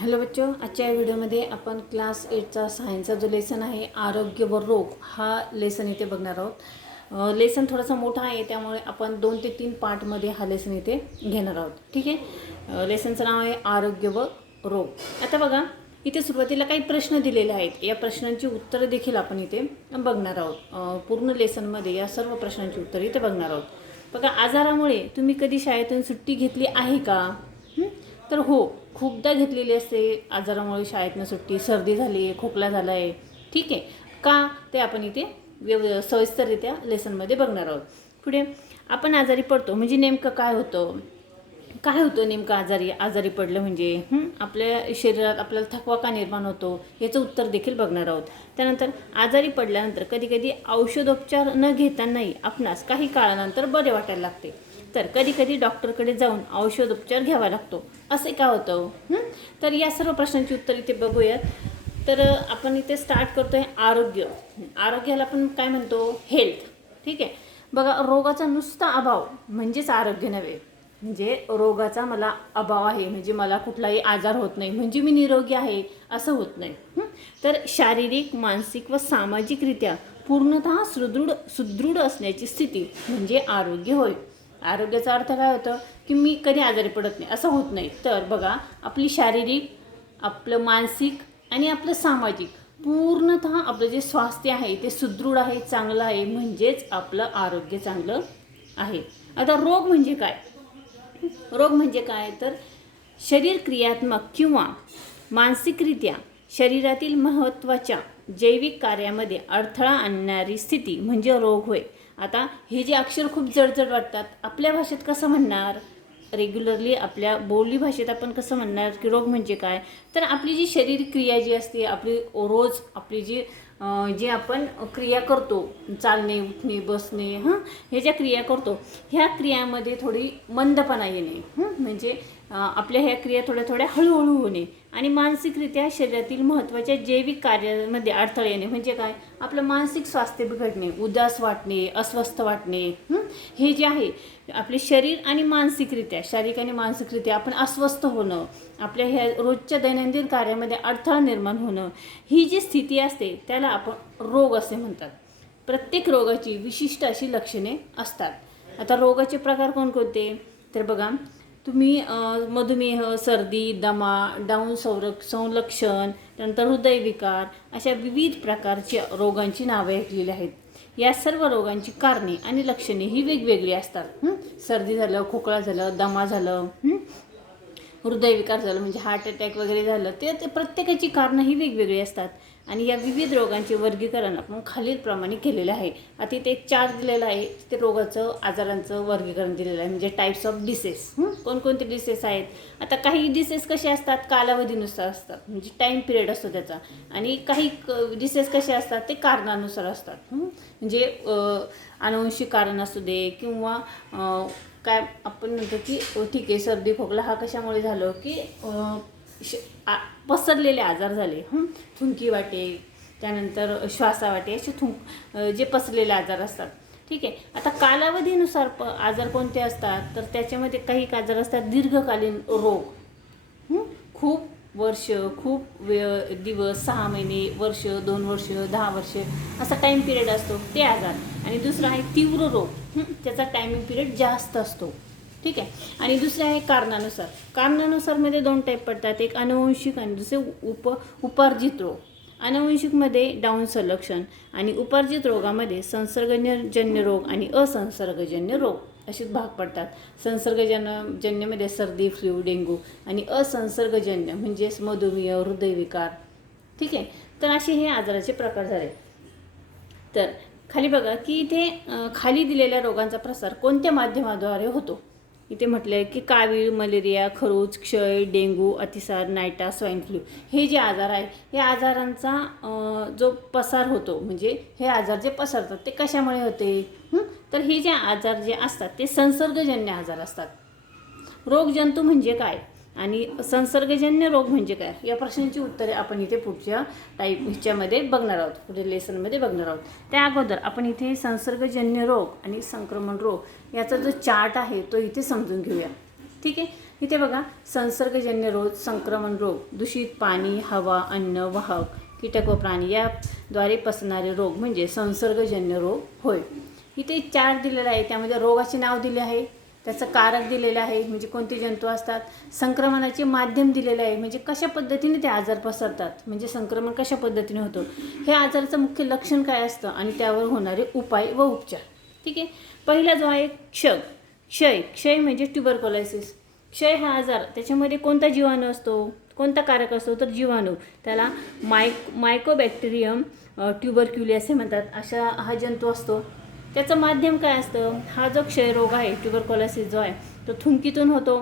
Hello बच्चो आजच्या या व्हिडिओमध्ये आपण क्लास एटचा सायन्सचा जो लेसन आहे आरोग्य व रोग हा लेसन इथे बघणार आहोत. लेसन थोडासा मोठा आहे त्यामुळे आपण दोन ते तीन पार्टमध्ये हा लेसन इथे घेणार आहोत. ठीक आहे? लेसनचं नाव आहे आरोग्य व रोग. आता बघा इथे सुरुवातीला काही प्रश्न दिलेले आहेत. या प्रश्नांची उत्तरं देखील आपण इथे बघणार आहोत. पूर्ण लेसनमध्ये या सर्व प्रश्नांची उत्तरं इथे बघणार आहोत. बघा आजारामुळे तुम्ही कधी शाळेतून सुट्टी घेतली आहे का? तर हो खूपदा घेतलेली असते. आजारामुळे शाळेतनं सुट्टी सर्दी झाली आहे खोकला झाला आहे ठीक आहे. का ते आपण इथे व्यव सविस्तररित्या लेसनमध्ये बघणार आहोत. पुढे आपण आजारी पडतो. म्हणजे नेमकं काय होतं? काय होतं नेमकं आजारी आजारी पडलं म्हणजे? आपल्या शरीरात आपल्याला थकवा का निर्माण होतो? याचं उत्तर देखील बघणार आहोत. त्यानंतर आजारी पडल्यानंतर कधीकधी औषधोपचार न घेतानाही आपणास काही काळानंतर बरे वाटायला लागते. तर कधी कधी डॉक्टरकडे जाऊन औषधोपचार घ्यावा लागतो. असे का होतं हो? तर या सर्व प्रश्नांची उत्तर इथे बघूयात. तर आपण इथे स्टार्ट करतो आहे आरोग्य. आरोग्याला आपण काय म्हणतो? हेल्थ ठीक आहे? बघा रोगाचा नुसता अभाव म्हणजेच आरोग्य नव्हे. म्हणजे रोगाचा मला अभाव आहे म्हणजे मला कुठलाही आजार होत नाही म्हणजे मी निरोगी आहे असं होत नाही. तर शारीरिक मानसिक व सामाजिकरित्या पूर्णतः सुदृढ सुदृढ असण्याची स्थिती म्हणजे आरोग्य होय. आरोग्याचा अर्थ काय होतं की मी कधी आजारी पडत नाही असं होत नाही. तर बघा आपली शारीरिक आपलं मानसिक आणि आपलं सामाजिक पूर्णतः आपलं जे स्वास्थ्य आहे ते सुदृढ आहे चांगलं आहे म्हणजेच आपलं आरोग्य चांगलं आहे. आता रोग म्हणजे काय? रोग म्हणजे काय? तर शरीर क्रियात्मक किंवा मानसिकरित्या शरीरातील महत्त्वाच्या जैविक कार्यामध्ये अडथळा आणणारी स्थिती म्हणजे रोग होय. आता हे जे अक्षर खूप जडजड वाटतात आपल्या भाषेत कसं म्हणणार? रेग्युलरली आपल्या बोली भाषेत आपण कसं म्हणणार की रोग म्हणजे काय? तर आपली जी शरीर क्रिया जी असते आपली रोज आपली जी जे आपण क्रिया करतो चालणे उठणे बसणे हां हे ज्या क्रिया करतो ह्या क्रियामध्ये थोडी मंदपणा येणे म्हणजे आपल्या ह्या क्रिया थोड्या थोड्या हळूहळू होणे आणि मानसिकरित्या शरीरातील महत्त्वाच्या जैविक कार्यामध्ये अडथळे येणे म्हणजे काय? आपलं मानसिक स्वास्थ्य बिघडणे उदास वाटणे अस्वस्थ वाटणे हे? जे आहे आपले शरीर आणि मानसिकरित्या शारीरिक आणि मानसिकरित्या आपण अस्वस्थ होणं आपल्या ह्या रोजच्या दैनंदिन कार्यामध्ये अडथळा निर्माण होणं ही जी स्थिती असते त्याला आपण रोग असे म्हणतात. प्रत्येक रोगाची विशिष्ट अशी लक्षणे असतात. आता रोगाचे प्रकार कोणकोणते तर बघा तुम्ही मधुमेह सर्दी दमा डाऊन संरक संलक्षण नंतर हृदयविकार अशा विविध प्रकारच्या रोगांची नावे ऐकलेली आहेत. या सर्व रोगांची कारणे आणि लक्षणे ही वेगवेगळी असतात. सर्दी झालं खोकळा झालं दमा झालं हृदयविकार झालं म्हणजे हार्ट अटॅक वगैरे झालं ते ते प्रत्येकाची कारणं ही वेगवेगळी असतात. आणि या विविध रोगांचे वर्गीकरण आपण खालीलप्रमाणे केलेलं आहे. आता इथे एक चार्ट दिलेला आहे. ते रोगाचं आजारांचं वर्गीकरण दिलेलं आहे. म्हणजे टाईप्स ऑफ डिसेस कोणकोणते डिसेस आहेत? आता काही डिसेस कसे असतात? कालावधीनुसार असतात. म्हणजे टाईम पिरियड असतो त्याचा. आणि काही डिसेस कसे असतात? ते कारणानुसार असतात. म्हणजे अनुवंशिक कारण असू दे किंवा काय आपण म्हणतो की ठीक आहे सर्दी खोकला हा कशामुळे झालं की श आ पसरलेले आजार झाले. थुंकी वाटे त्यानंतर श्वासावाटे असे थुंक जे पसरलेले आजार असतात. ठीक आहे? आता कालावधीनुसार प आजार कोणते असतात? तर त्याच्यामध्ये काही आजार असतात दीर्घकालीन रोग. खूप वर्ष खूप वेळ दिवस सहा महिने वर्ष दोन वर्ष दहा वर्ष असा टाईम पिरियड असतो ते आजार. आणि दुसरा आहे तीव्र रोग. त्याचा टायमिंग पिरियड जास्त असतो. ठीक आहे? आणि दुसरे आहे कारणानुसार. कारणानुसारमध्ये दोन टाईप पडतात एक अनुवंशिक आणि दुसरे उप उपार्जित रोग. अनुवंशिकमध्ये डाऊन संलक्षण आणि उपार्जित रोगामध्ये संसर्गजन्य रोग आणि असंसर्गजन्य रोग असे भाग पडतात. संसर्गजन्य जन्यमध्ये सर्दी फ्लू डेंगू आणि असंसर्गजन्य म्हणजेच मधुमेह हृदयविकार. ठीक आहे? तर असे हे आजाराचे प्रकार झाले. तर खाली बघा की इथे खाली दिलेल्या रोगांचा प्रसार कोणत्या माध्यमाद्वारे होतो? इथे म्हटलं आहे की कावीळ मलेरिया खरूज क्षय डेंग्यू अतिसार नायटा स्वाईन फ्लू हे जे आजार आहेत या आजारांचा जो पसार होतो म्हणजे हे आजार जे पसरतात ते कशामुळे होते? तर हे जे आजार जे असतात ते संसर्गजन्य आजार असतात. रोगजंतू म्हणजे काय? आणि संसर्गजन्य रोग म्हणजे काय? या प्रश्नांची उत्तरे आपण इथे पुढच्या टाईप ह्याच्यामध्ये बघणार आहोत. पुढे लेसनमध्ये बघणार आहोत. त्या अगोदर आपण इथे संसर्गजन्य रोग आणि संक्रमण रोग याचा जो चार्ट आहे तो इथे समजून घेऊया. ठीक आहे? इथे बघा संसर्गजन्य रोग संक्रमण रोग दूषित पाणी हवा अन्न वाहक कीटक व प्राणी याद्वारे पसरणारे रोग म्हणजे संसर्गजन्य रोग होय. इथे चार दिलेला आहे त्यामध्ये रोगाचे नाव दिले आहे. त्याचं कारक दिलेलं आहे म्हणजे कोणते जंतू असतात संक्रमणाचे माध्यम दिलेलं आहे म्हणजे कशा पद्धतीने ते आजार पसरतात म्हणजे संक्रमण कशा पद्धतीने होतं हे आजाराचं मुख्य लक्षण काय असतं आणि त्यावर होणारे उपाय व उपचार. ठीक आहे? पहिला जो आहे क्षय. क्षय. क्षय म्हणजे ट्युबरकोलायसिस क्षय हा आजार त्याच्यामध्ये कोणता जीवाणू असतो कोणता कारक असतो तर जीवाणू. त्याला मायक मायकोबॅक्टेरियम ट्युबरक्युली असे म्हणतात. अशा हा जंतू असतो. त्याचं माध्यम काय असतं? हा जो क्षयरोग आहे ट्युबरकोलॉसिस जो आहे तो थुंकीतून होतो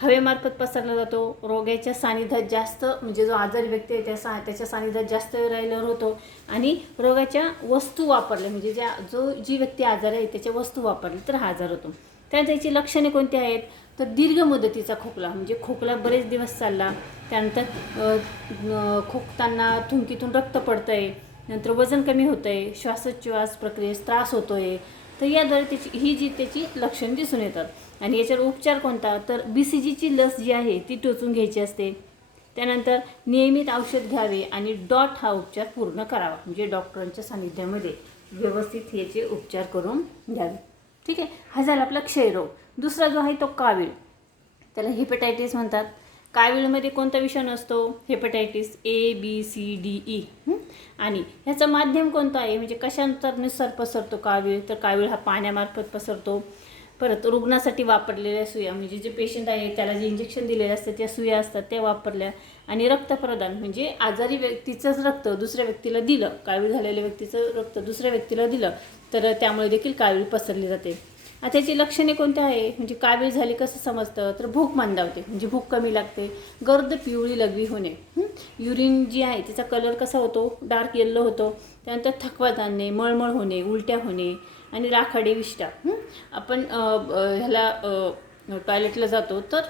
हवेमार्फत पसरला जातो रोगाच्या सानिध्यात जास्त म्हणजे जो आजारी व्यक्ती आहे त्या सा त्याच्या सानिध्यात जास्त वेळ राहिल्यावर होतो आणि रोगाच्या वस्तू वापरल्या म्हणजे ज्या जो जी व्यक्ती आजारी आहे त्याच्या वस्तू वापरल्या तर हा आजार होतो. त्या त्याची लक्षणे कोणती आहेत? तर दीर्घ मुदतीचा खोकला म्हणजे खोकला बरेच दिवस चालला त्यानंतर खोकताना थुंकीतून रक्त पडतं आहे नंतर वजन कमी होतं आहे श्वासोच्छ्वास प्रक्रियेस त्रास होतो आहे तर याद्वारे त्याची ही जी त्याची लक्षणं दिसून येतात. आणि याच्यावर उपचार कोणता? तर बी सी जीची लस जी आहे ती टोचून घ्यायची असते. त्यानंतर नियमित औषध घ्यावे आणि डॉट हा उपचार पूर्ण करावा म्हणजे डॉक्टरांच्या सानिध्यामध्ये व्यवस्थित याचे उपचार करून घ्यावे. ठीक आहे? हा झाला आपला क्षयरोग दुसरा जो आहे तो कावीळ. त्याला हेपेटायटिस म्हणतात. कावीळमध्ये कोणता विषाणू असतो? Hepatitis A B C D E आणि ह्याचं माध्यम कोणतं आहे? म्हणजे कशानुसार पसरतो कावीळ? तर कावीळ हा पाण्यामार्फत पसरतो. परत रुग्णासाठी वापरलेल्या सुया म्हणजे जे पेशंट आहे त्याला जे इंजेक्शन दिलेले असतात त्या सुया असतात त्या वापरल्या. आणि रक्तप्रदान म्हणजे आजारी व्यक्तीचंच रक्त दुसऱ्या व्यक्तीला दिलं कावीळ झालेल्या व्यक्तीचं रक्त दुसऱ्या व्यक्तीला दिलं तर त्यामुळे देखील कावीळ पसरली जाते. आता त्याची लक्षणे कोणती आहे? म्हणजे कावीळ झाली कसं समजतं? तर भूक मंदावते म्हणजे भूक कमी लागते गर्द पिवळी लघवी होणे. युरिन जी आहे त्याचा कलर कसा होतो? डार्क येल्लो होतो. त्यानंतर थकवा जाणणे मळमळ होणे उलट्या होणे आणि राखाडी विष्टा आपण ह्याला टॉयलेटला जातो तर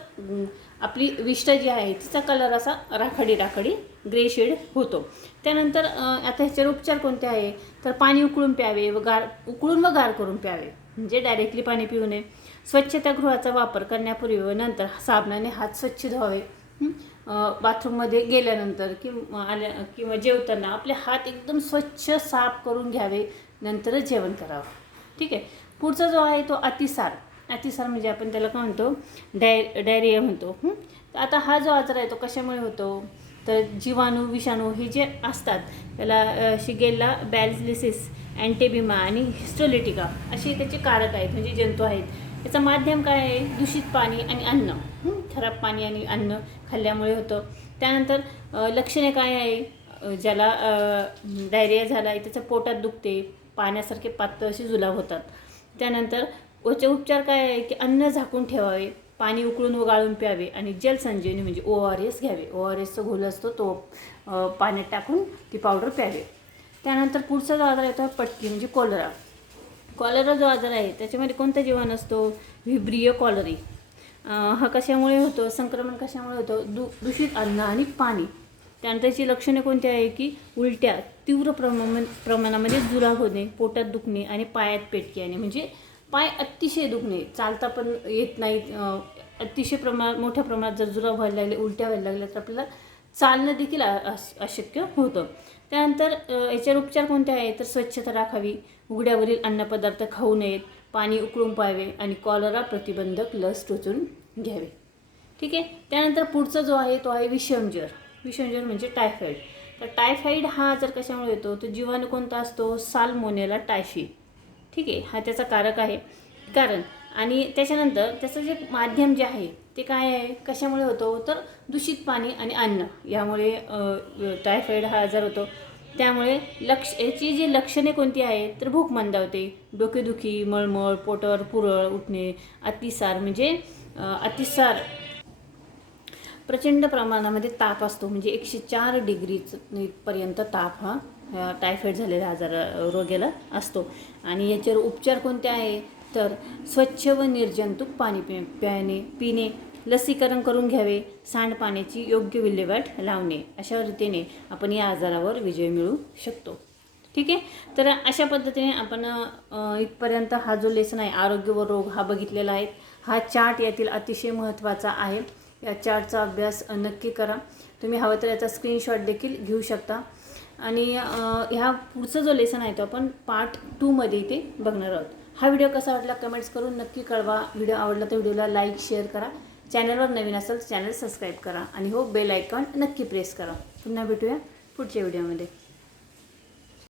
आपली विष्ठा जी आहे तिचा कलर असा राखाडी राखाडी ग्रे शेड होतो. त्यानंतर आता ह्याच्यावर उपचार कोणते आहे? तर पाणी उकळून प्यावे व गार उकळून व गार करून प्यावे. म्हणजे डायरेक्टली पाणी पिऊ नये स्वच्छतागृहाचा वापर करण्यापूर्वी व नंतर साबणाने हात स्वच्छ धुवावे. बाथरूममध्ये गेल्यानंतर किंवा आल्या किंवा जेवताना आपले हात एकदम स्वच्छ साफ करून घ्यावे. नंतरच जेवण करावं. ठीक आहे? पुढचा जो आहे तो अतिसार. अतिसार म्हणजे आपण त्याला काय म्हणतो? डाय डायरिया म्हणतो. आता हा जो आजार आहे तो कशामुळे होतो? तर जीवाणू विषाणू हे जे असतात त्याला शिगेला बॅलिसिस अँटेबिमा आणि हिस्टोलिटिका असे त्याचे कारक आहेत म्हणजे जंतू आहेत. याचं माध्यम काय आहे? दूषित पाणी आणि अन्न. खराब पाणी आणि अन्न खाल्ल्यामुळे होतं. त्यानंतर लक्षणे काय आहे? ज्याला डायरिया झाला आहे त्याच्या पोटात दुखते पाण्यासारखे पातळ असे जुलाब होतात. त्यानंतर याचे उपचार काय आहे? की अन्न झाकून ठेवावे. पाणी उकळून व गाळून प्यावे आणि जलसंजीवनी म्हणजे ओ आर एस घ्यावे. ओ आर एसचा घोल असतो तो पाण्यात टाकून ती पावडर प्यावे. त्यानंतर पुढचा जो आजार येतो पटकी म्हणजे कॉलरा. कॉलरा जो आजार आहे त्याच्यामध्ये कोणता जीवाणू असतो? Vibrio cholerae. हा कशामुळे होतो? संक्रमण कशामुळे होतं? दू दूषित अन्न आणि पाणी. त्यानंतरची लक्षणे कोणती आहे की? उलट्या तीव्र प्रमाण प्रमाणामध्ये जुलाब होणे पोटात दुखणे आणि पायात पेटके आणि म्हणजे पाय अतिशय दुखणे चालता पण येत नाहीत अतिशय प्रमाण मोठ्या प्रमाणात जर जुलाब व्हायला लागले उलट्या व्हायला लागल्या तर आपल्याला चालणं देखील अस- अशक्य होतं. त्यानंतर याच्यावर उपचार कोणते आहेत? तर स्वच्छता राखावी उघड्यावरील अन्नपदार्थ खाऊ नयेत पाणी उकळून पाहावे आणि कॉलरा प्रतिबंधक लस टोचून घ्यावी. ठीक आहे? त्यानंतर पुढचा जो आहे तो आहे विषमज्वर. विषमज्वर म्हणजे टायफॉईड तर टायफॉईड हा जर कशामुळे येतो? तर जीवाणू कोणता असतो? सालमोनेला टायफी ठीक आहे हा त्याचा कारक आहे. कारण आणि त्याच्यानंतर त्याचं जे माध्यम जे आहे ते काय आहे? कशामुळे होतो? तर दूषित पाणी आणि अन्न यामुळे टायफॉईड हा आजार होतो. त्यामुळे लक्ष याची जी लक्षणे कोणती आहेत? तर भूक मंदावते. डोकेदुखी मळमळ पोटर पुरळ उठणे अतिसार म्हणजे अतिसार. प्रचंड प्रमाणामध्ये ताप असतो. म्हणजे एकशे चार डिग्रीच पर्यंत ताप हा टायफॉईड झालेल्या आजार रोग्याला असतो. आणि याच्यावर उपचार कोणते आहे? तर स्वच्छ व निर्जंतुक पाणी पि प्याने पिणे लसीकरण करून घ्यावे सांडपाण्याची योग्य विल्हेवाट लावणे अशा रीतीने आपण या आजारावर विजय मिळवू शकतो. ठीक आहे? तर अशा पद्धतीने आपण इथपर्यंत हा जो लेसन आहे आरोग्य व रोग हा बघितलेला आहे. हा चार्ट यातील अतिशय महत्त्वाचा आहे. या चार्टचा अभ्यास नक्की करा. तुम्ही हवं तर याचा स्क्रीनशॉट देखील घेऊ शकता. आणि ह्या पुढचा जो लेसन आहे तो आपण पार्ट टूमध्ये इथे बघणार आहोत. हा व्हिडिओ कसा वाटला कमेंट्स करून नक्की कळवा. व्हिडिओ आवडला तर व्हिडिओला लाईक शेअर करा. चॅनलवर नवीन असेल चॅनल सबस्क्राईब करा. आणि हो बेल आयकॉन नक्की प्रेस करा. पुन्हा भेटूया पुढच्या व्हिडिओमध्ये